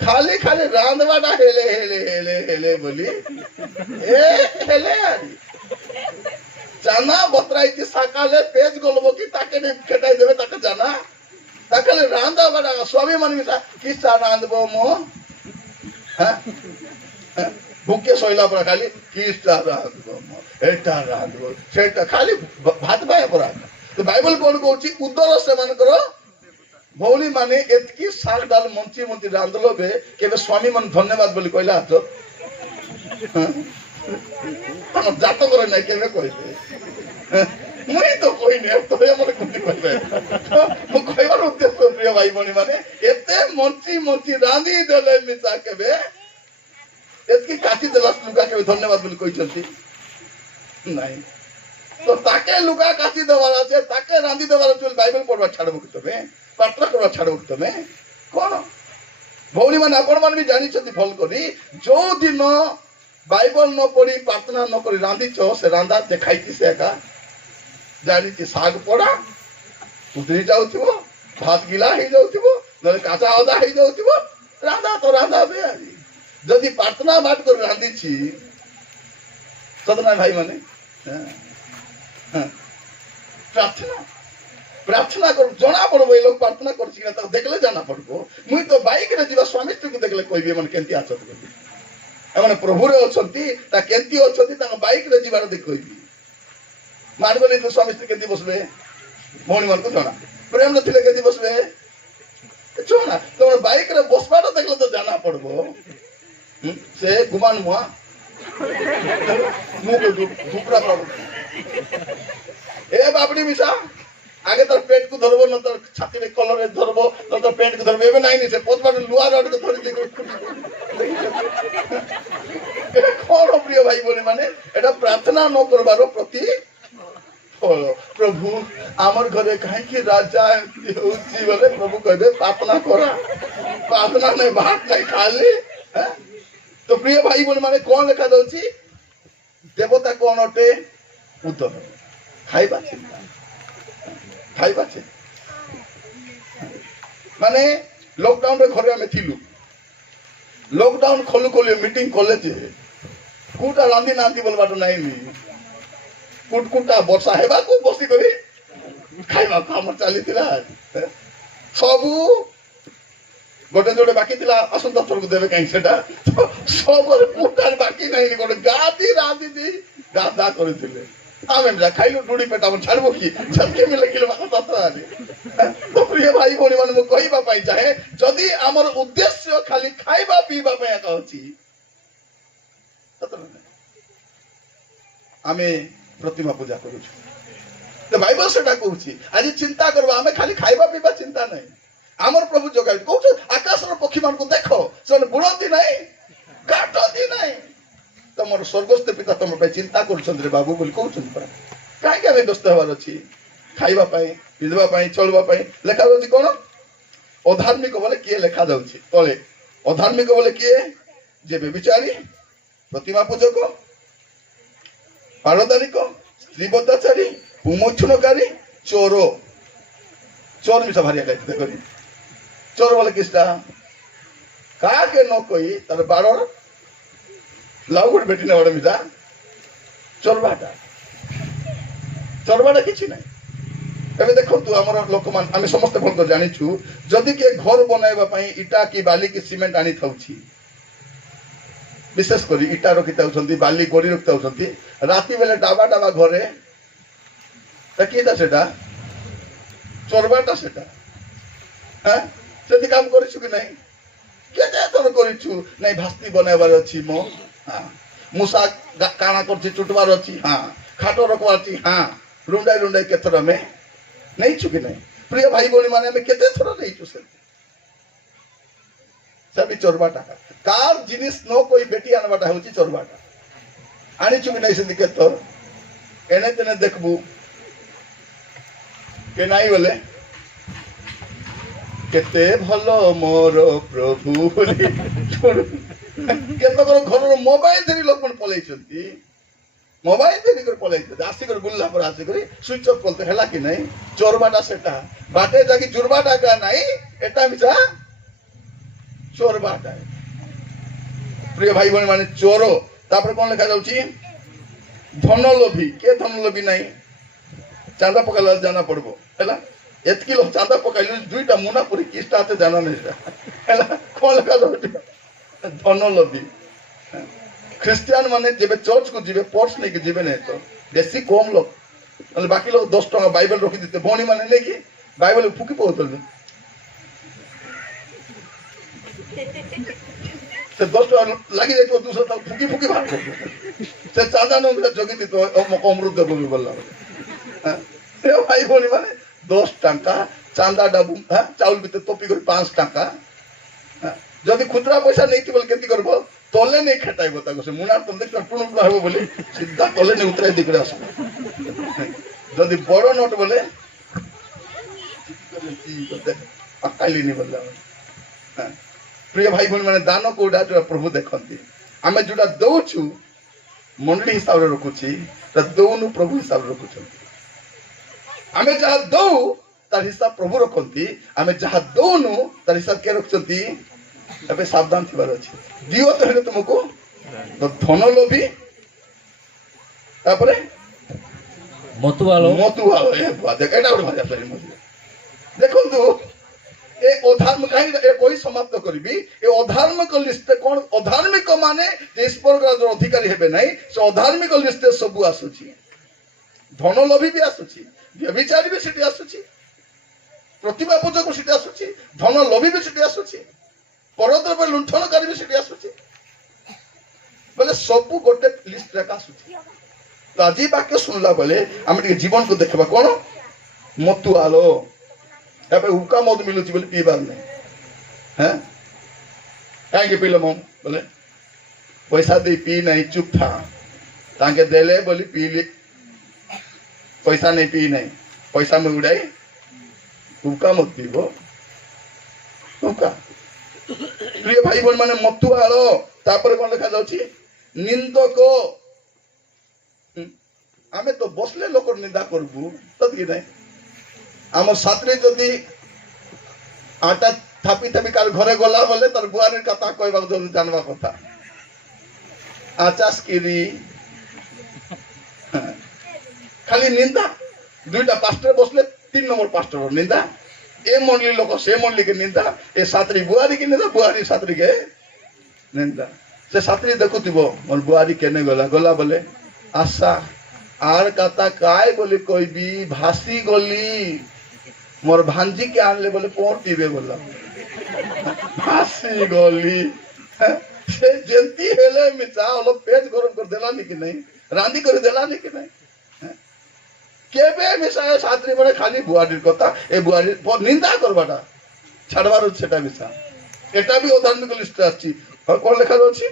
खाली खाली रांधबाटा हेले हेले हेले हेले बोली ए हेले यारी জানা বতরাইতে সকালে পেজ গলবো কি তাকে কেটাই দেবে তাকে জানা তাকে রাঁধা বাড়া স্বামী মানে কিসা রাঁধবো মো হ্যাঁ বুকে শৈলা পড়া খালি কিসা রাঁধবো মো এটা রাঁধবো সেটা খালি ভাত পায় পড়া তো বাইবেল কোন কହୁଛି ଉଦର ସେମାନଙ୍କର ଭଉଣୀ ମାନେ ଏତିକି ଶାଗ ଡାଲ ମଞ୍ଚି ମଞ୍ଚି ରାନ୍ଧଲ ବେ କେବେ ସ୍ୱାମୀ ମାନେ ଧନ୍ୟବାଦ ବୋଲି କହିଲା ତ ଆମ ଜାତକର ନାଇଁ କେବେ କହିବେ ମୁଇଁ ତ କହିନି ତୋରେ ମତେ କୁଟି କହିବେ ମୁଁ କହିବାର ଉଦ୍ଦେଶ୍ୟ ପ୍ରିୟ ଭାଇ ଭଉଣୀ ମାନେ ଏତେ ମଞ୍ଚି ମଞ୍ଚି ରାନ୍ଧି ଦେଲେ ମିଶା କେବେ ଏତିକି କାଟି ଦେଲା ଲୁଗା କେବେ ଧନ୍ୟବାଦ ବୋଲି କହିଛନ୍ତି ନାଇଁ ତ ତାକେ ଲୁଗା କାଟି ଦେବାର ଅଛି ତାକେ ରାନ୍ଧି ଦେବାର ଅଛି ବୋଲି ବାଇବେଲ ପଢବା ଛାଡବ କି ତମେ ପ୍ରାର୍ଥନା କରିବା ଛାଡବ କି ତମେ କଣ ଭଉଣୀ ମାନେ ଆପଣ ମାନେ ବି ଜାଣିଛନ୍ତି ଭଲ କରି ଯୋଉ ଦିନ ବାଇବେଲ ନ ପଢି ପ୍ରାର୍ଥନା ନ କରି ରାନ୍ଧିଛ ସେ ରାନ୍ଧା ଦେଖାଇଛି ସେ ଏକା ଜାଣିଛି ଶାଗ ପଡା ଉତରି ଯାଉଥିବ ଭାତ ଗିଲା ହେଇଯାଉଥିବ ନହେଲେ କାঁচା ଅଦା ହେଇଯାଉଥିବ ରାନ୍ଧା ତ ରାନ୍ଧା ବି ଆଜି ଯଦି ପ୍ରାର୍ଥନା ବାଟ କରି ରାନ୍ଧିଛି ସତ ନା ଭାଇ ମାନେ ପ୍ରାର୍ଥନା ପ୍ରାର୍ଥନା କର ଜଣା ପଡବ ଏଇ ଲୋକ ପ୍ରାର୍ଥନା କରୁଛି କି ତାକୁ ଦେଖିଲେ ଜଣା ପଡବ ମୁଇଁ ତ ବାଇକରେ ଯିବା ସ୍ୱାମୀ ସ୍ତ୍ରୀକୁ ଦେଖିଲେ କହିବି ଏମାନେ କେମିତି ଅଛନ୍ତି ବୋଲି ଏମାନେ ପ୍ରଭୁରେ ଅଛନ୍ତି ତା କେମିତି ଅଛନ୍ତି ତାଙ୍କ ବାଇକରେ ଯିବାର ଦେଖି କହିବି ମାର୍ଗଲେ ସ୍ୱାମୀ ସ୍ତ୍ରୀ କେମିତି ବସବେ ଭଉଣୀ ମାନଙ୍କୁ ଜଣା ପ୍ରେମ ନଥିଲେ କେମିତି ବସବେ ଜଣା ତମର ବାଇକରେ ବସବାଟା ଦେଖିଲେ ତ ଜଣା ପଡବ ସେ ଗୁମାନ ମୁଆ ମୁଁ ଧୁପରା ଏ ବାପଡି ମିଶା आगे तर पेट को धरबो न तर छाती में कलर रे धरबो न तर पेट को धरबो एबे नाही से पोतबाट लुआ रड को धरि देखो कोन प्रिय भाई बोले माने एटा प्रार्थना न करबारो प्रति फल प्रभु आमर घरे काहे कि राजा होची बोले प्रभु कहबे प्रार्थना करा प्रार्थना नहीं भात नहीं खाली तो प्रिय भाई बोले माने कोन लिखा दउची देवता कोन अटे उतर खाइबा चिंता खाइबा से माने लॉकडाउन रे घरे में थिलु लॉकडाउन खोलु खोलु मीटिंग कॉलेज कुटा रांधी नांती बोलबा तो नहीं नी कुट कुटा वर्षा हेबा को बसी करी खाइबा काम चली थिला सबु गोटे जोड़े बाकी थिला असंत थर को देबे काई सेटा सब कुटा बाकी नहीं गोटे गादी रांधी दी गादा करथिले आमे खाइलो डुडी पेटा मन छाड़बो की झलके मिले किलो बात आली तो प्रिय भाई भौणी माने कहबा पाई चाहे जदि हमर उद्देश्य खाली खाइबा पीबा पे कहछि आमे प्रतिमा पूजा करू तो बाइबल सेटा कहछि आज चिंता करबा आमे खाली खाइबा पीबा चिंता नहीं हमर प्रभु जगाइ कहछ आकाश रो पक्षी मान को देखो से बुलंदी नहीं काटती नहीं तमर स्वर्गस्थ पिता तुम चिंता कर बाबू बोली कहते कहीं व्यस्त हबार अच्छी खाइबा पिंधवा चलवा लेखा जाऊँगी कौन अधार्मिक बोले किए लेखा जाऊँगी तले अधार्मिक बोले किए जे व्यभिचारी प्रतिमा पूजक पारदारिक स्त्री बदाचारी उमोक्षणकारी चोर चोर मिसा भारी देख चोर बोले किसटा क्या न कही तार बाड़र लाउगुड़ बेटी ना बड़े मिजा चोरबाटा किछि नहीं एबे देखो तू हमर लोक मान आमे समस्त भल तो जानि छु जदि के घर बनाइबा पई इटा की बाली की सीमेंट आनी थाउछि विशेष करी इटा रखि थाउछंती बाली गोड़ी रखि थाउछंती राती बेले डाबा डाबा घरे त केटा सेटा चोरबाटा सेटा हैं सेति काम करिछु कि नहीं केते तोर करिछु नहीं भास्ती बनाइबार अछि मो हाँ मूसा काना करछि चुटवार अछि हाँ खाटो रखवार अछि हाँ रुंडाई रुंडाई केथर में नहीं चुकी नहीं प्रिय भाई भौणी माने में केते थर नहीं छु सभी चोरबाटा कार जिनिस नो कोई बेटी आनबाटा होछि चोरबाटा आनी चुकी नहीं से केथर एने तेने देखबू के नहीं बोले केते भलो मोर प्रभु बोली केतकर घर मोबाइल धरी लोक पलैछंती मोबाइल देरी कर पलैते आसिक बुल्ला पर आसिक सुइच अफ करते है कि नहीं चोरबाटा सेटा बाटे जाकी जुरबाटा का नहीं एटा मिसा चोरबाटा प्रिय भाई बहन माने चोर तापर कौन लिखा जाउची धनलोभी के धनलोभी नहीं चांदा पकाला जाना पड़बो हैला एतकी लोग चांदा पकाइलु दुईटा मुना पूरी किस्टा आते जाना नहीं हैला कौन लिखा जाउची धनलोभी ख्रिस्टियान माने जेबे चर्च को जीवे पर्स नहीं जीवे नहीं तो बेसी कम लोग मतलब बाकी लोग 10 टका बाइबल रखी देते भौणी माने नहीं कि बाइबल फुकी पहुंचल से 10 टका लगी जाए तो दूसरा तक फुकी फुकी बात करते से चांदा नो मेरा जोगी दी तो अमृत देबो भी बोलला ए भाई भौणी माने 10 टका चांदा डाबू चाउल बिते टोपी कर 5 टका जदि खुदरा पैसा नहीं थी बोल केती करबो तले नहीं खेटाइबो ताको से मुना तुम देख टुणु रहबो बोले सीधा तले नहीं उतराई दिकरे आस जदि बड़ नोट बोले अकाली नहीं बोलला प्रिय भाई बहन माने दान कोडा जो प्रभु देखंती आमे जोडा दउछु मंडली हिसाब रे रखुची त दउनु प्रभु हिसाब रे रखुछन आमे जहा दउ तार हिसाब प्रभु रखंती आमे जहा दउनु तार हिसाब के रखचंती अबे सावधान थिबार अछि दियो तो हेले तुमको तो धन लोभी तापरे मतुआलो ए बात एटा उड भाजा सरी मत देखंतु ए अधार्म काहे ए कोई समाप्त करबी ए अधार्मिक लिस्ट कोन अधार्मिक माने जे ईश्वर का जो अधिकारी हेबे नै से अधार्मिक लिस्ट सब आसुची धन लोभी भी आसुची व्यभिचारी भी सिटी आसुची प्रतिभा पूजक सिटी आसुची धन लोभी भी सिटी आसुची परद्रव्य लुंठनकारी भी सिटी आसुची बोले सब गोटे लिस्ट रे आसुची तो आज वाक्य सुनला बोले हम जीवन को देखबा कोन मतुआलो एबे हुक्का मद मिलुची बोले पीबार नै हैं काहे के पीलो मम बोले पैसा दे पी नहीं चुप था ताके देले बोली पी ले पैसा नहीं पी नहीं पैसा में उड़ाई हुक्का मत पीबो हुक्का प्रिय भाई बहन माने मतुआलो तापर कोन लिखा जाउची निंदक आमे तो बसले लोकर निंदा करबू तद कि नहीं आम छात्री जदि आटा थापी थापी कार घरे गला बोले तर बुआरी कथा कहबा जल्दी जानवा कथा आचास किरी खाली निंदा दुईटा पास्टर बसले 3 नंबर पास्टर निंदा ए मंडली लोक से मंडली के निंदा ए छात्री बुआरी की निंदा बुआरी छात्री के निंदा से छात्री देखुथिबो मोर बुआरी केने गला गला बोले आशा आर कथा काय बोली कहबी भासी गली मोर भांजी के आनले बोले पोर पीबे बोला भासी गली से जल्दी हेले मिचा ओलो पेट गरम कर देला कि नहीं रांदी कर देला कि नहीं केबे मिसा छात्री बड़े खाली बुआरी कथा ए बुआरी निंदा करबाटा छाड़बार सेटा मिसा एटा भी अधार्मिक लिस्ट आछि और कोन लेखा अछि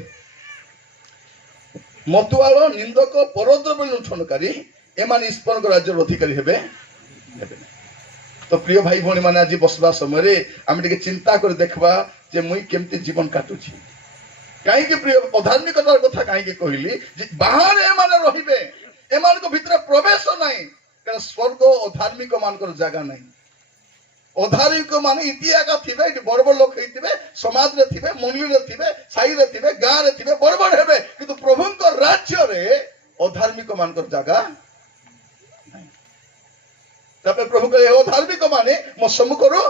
मतुआलो निंदक परद्रव्य लुंठनकारी एमान ईश्वर राज्यर अधिकारी हेबे तो प्रिय भाई भौणी माने आज बसवा समय आम टे चिंता कर देखबा जे मुई केमती जीवन काटुची कहीं के प्रिय अधार्मिकतार कथा कहीं के कहली जे बाहर एमाने रहिबे एमान को भीतर प्रवेश नहीं कारण स्वर्ग अधार्मिक मानकर जगह नहीं अधार्मिक माने इतिहास थिबे बड़ बड़ लोक हेतिबे समाज रे थिबे मंडली रे थिबे साई रे थिबे गां रे थिबे बड़ बड़ हेबे किंतु प्रभुंक राज्य रे अधार्मिक मानकर जगह तापर प्रभु कहे अधार्मिक माने मो सम्मुखरो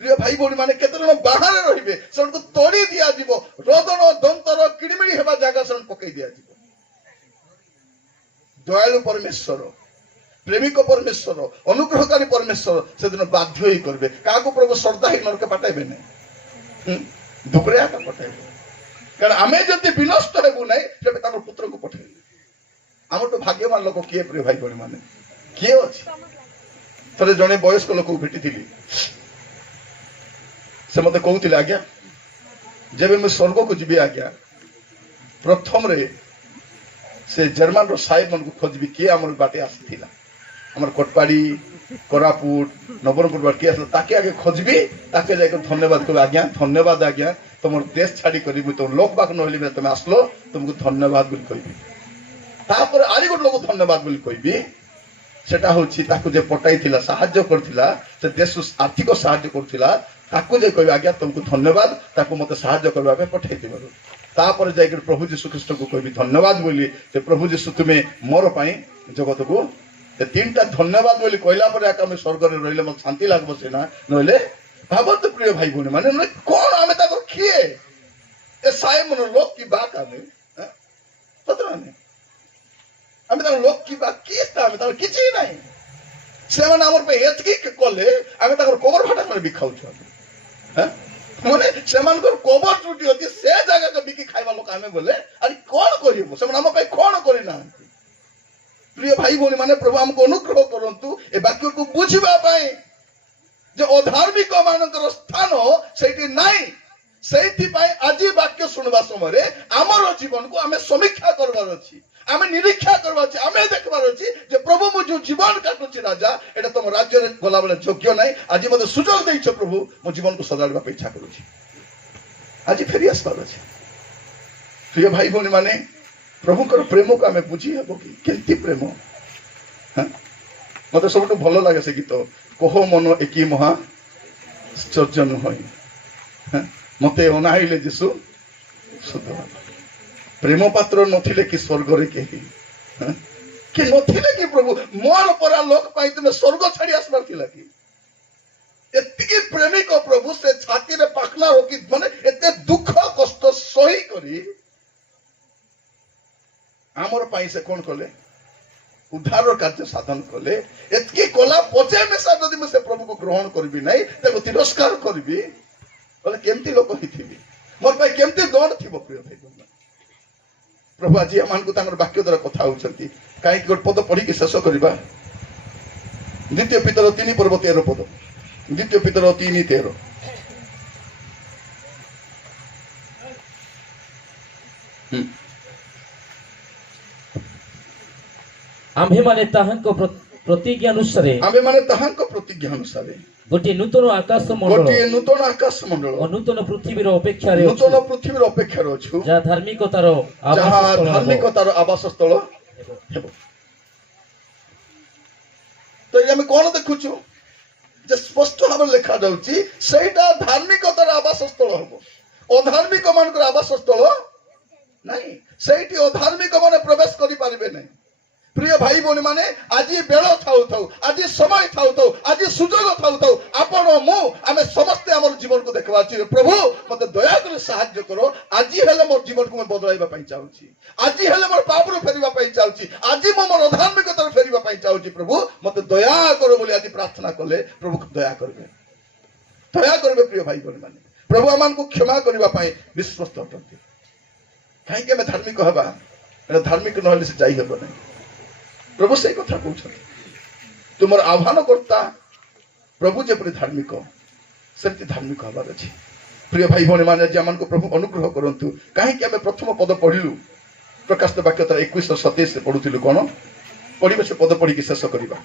प्रिय भाई भौणी माने केते जन बाहर रहिबे सन को तोड़ी दिया जीवो रोदन दंतर किड़मिड़ी हेबा जागा सन पकई दिया जीवो दयालु परमेश्वर प्रेमिक परमेश्वर अनुग्रहकारी परमेश्वर से दिन बाध्य ही करबे काको प्रभु श्रद्धा ही नरक पटाइबे नै दुकरिया का पटाइबे कारण आमे जति विनष्ट हेबु नै तबे ताकर पुत्र को पठाइबे आम तो भाग्यवान लोक किए प्रिय भाई भौणी माने किए अछि थरे जने वयस्क लोक भेटी थी से मते कहूले आज्ञा जब मैं स्वर्ग को जीवी आज्ञा प्रथम रे से जर्मन रो साहेब मन को खोजबी किए आमर बाटे आसीथिला आमर कोटपाड़ी कोरापुट नवरंगपुर बाटे किए आसला ताके आगे खोजबी ताके जाके धन्यवाद कहबी आज्ञा धन्यवाद आज्ञा तुमर देश छाड़ी करी तुम लोक बाक नहली तुम आसलो तुमको धन्यवाद बोली कहबी तापर आरी गोटे लोक धन्यवाद बोली कहबी सेटा होछि ताकू जे पटाइथिला साहाय्य करथिला से देश आर्थिक साहाय्य करथिला ताकू जे कहबी आज्ञा तुमको धन्यवाद ताकू मते साहाय्य करबा पे पठाइ दिबो तापर जाय के प्रभु यीशु ख्रीष्ट को कहबी धन्यवाद बोली से प्रभु यीशु तुमे मोर पई जगत को ए तीनटा धन्यवाद बोली कहला पर आका में स्वर्ग रे रहिले मते शांति लागबो सेना नहले भाबत प्रिय भाई भौणी माने कोन आमे ताको खिए ए साइमन लोक की बात आमे पता नहीं आमे ताको लोक की बात किस्ता आमे ताको किछि नाही सेवन हमर पे एतकी कले आमे ताको कबर फाटा कर बिखाउ छ हैं माने सेमान को कबर टूटी होती से जगह के बिकी खाइबा लोक आमे बोले अरे कोन करिबो सेमान हम पे कोन करि ना प्रिय भाई भौणी माने प्रभु हमको अनुग्रह करंतु ए वाक्य को बुझिबा पाए जे अधार्मिक मानकर स्थान सेठी नाही सेठी पाए आज वाक्य सुनबा समय आमर जीवन को आमे समीक्षा करबार अछि आमे निरीक्षा करबार अछि आमे देखबार अछि जे प्रभु मु जो जीवन काटुछि राजा एटा तुम राज्य रे गला बेले योग्य नाही आज मते सुजोग दैछ प्रभु मु जीवन को सजाडबा पे इच्छा करूछि आज फेरी आसबार अछि प्रिय भाई भौणी माने प्रभु कर प्रेम को आमे बुझी हबो कि केंति प्रेम हां मते सबटु भलो लागे से गीत कहो मन एकी महा चर्जन होई मते अनाइले जीसु सुध प्रेम पात्र नथिले कि स्वर्ग रे केही कि नथिले कि प्रभु मोर परा लोक पाई तुमे स्वर्ग छाडी आसबार थिला कि एतिकी प्रेमिक प्रभु से छाती रे पाखला हो कि माने एते दुख कष्ट सही करी आमर पाई से कोन कले उद्धार कार्य साधन कले एतकी कला पचे मेसा जदि मैं से प्रभु को ग्रहण करबी नहीं ताको तिरस्कार करबी बोले केमती लोक हिथिबी मोर पाई केमती दंड थिबो प्रिय भाई प्रभु आज हम को तांगर वाक्य द्वारा कथा होचंती काई गोट पद पढ़ी के शेष करबा द्वितीय पितर 3 पर्व 13 पद द्वितीय पितर 3:13 आम्भे माने ताहांको प्रतिज्ञा अनुसारे गोटे नूतन आकाश मंडल और नूतन पृथ्वीर अपेक्षा अछु जहाँ धार्मिकतार आवास स्थल हेबो तो ये हमें कौन देखुछु जे स्पष्ट भाव लिखा जाउची सेटा धार्मिकतार आवास स्थल हेबो अधार्मिक मानकर आवास स्थल नहीं सेठी अधार्मिक माने प्रवेश करि पारिबे नहीं प्रिय भाई भौणी माने आज बेल थाउ थाउ आज समय थाउ थाउ आज सुजोग थाउ थाउ आपण मु आमे समस्त हमर जीवन को देखबा छी प्रभु मते दया कर सहाय्य करो आज हेले मोर जीवन को मैं बदलाइबा पई चाहूची आज हेले मोर पाप रो फेरिबा पई चाहूची आज मो मोर अधार्मिकता रो फेरिबा पई चाहूची प्रभु मते दया करो बोली आज प्रार्थना कले प्रभु दया करबे प्रिय भाई भौणी माने प्रभु आमान को क्षमा करबा पई विश्वस्त अटंती काहे के मैं धार्मिक हबा धार्मिक न होले से जाई हबो नहीं प्रभु से कथा कहते तुम आह्वान करता प्रभु जेपरी धार्मिक सेमती धार्मिक हबार अच्छी प्रिय भाई भौणी माने जे आमान को प्रभु अनुग्रह करंतु काहे कि आमे प्रथम पद पढ़िलु प्रकाशित वाक्य तर 21:27 से पढुतिलु कोन पढिबे से पद पढि के शेष करबा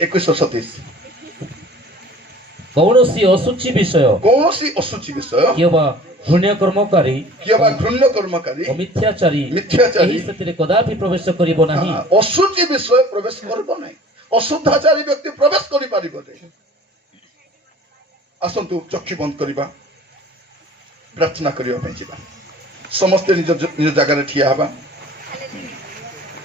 21:27 कौनसी अशुचि विषय किबा घृण्य कर्मकारी मिथ्याचारी एही सतिरे कदापि प्रवेश करिबो नाही अशुचि विषय प्रवेश करबो नाही अशुद्धाचारी व्यक्ति प्रवेश करि पारिबो नाही आसंतु चक्षु बंद करिबा प्रार्थना करिबा पई जिबा समस्त निज जगह रे ठिया हबा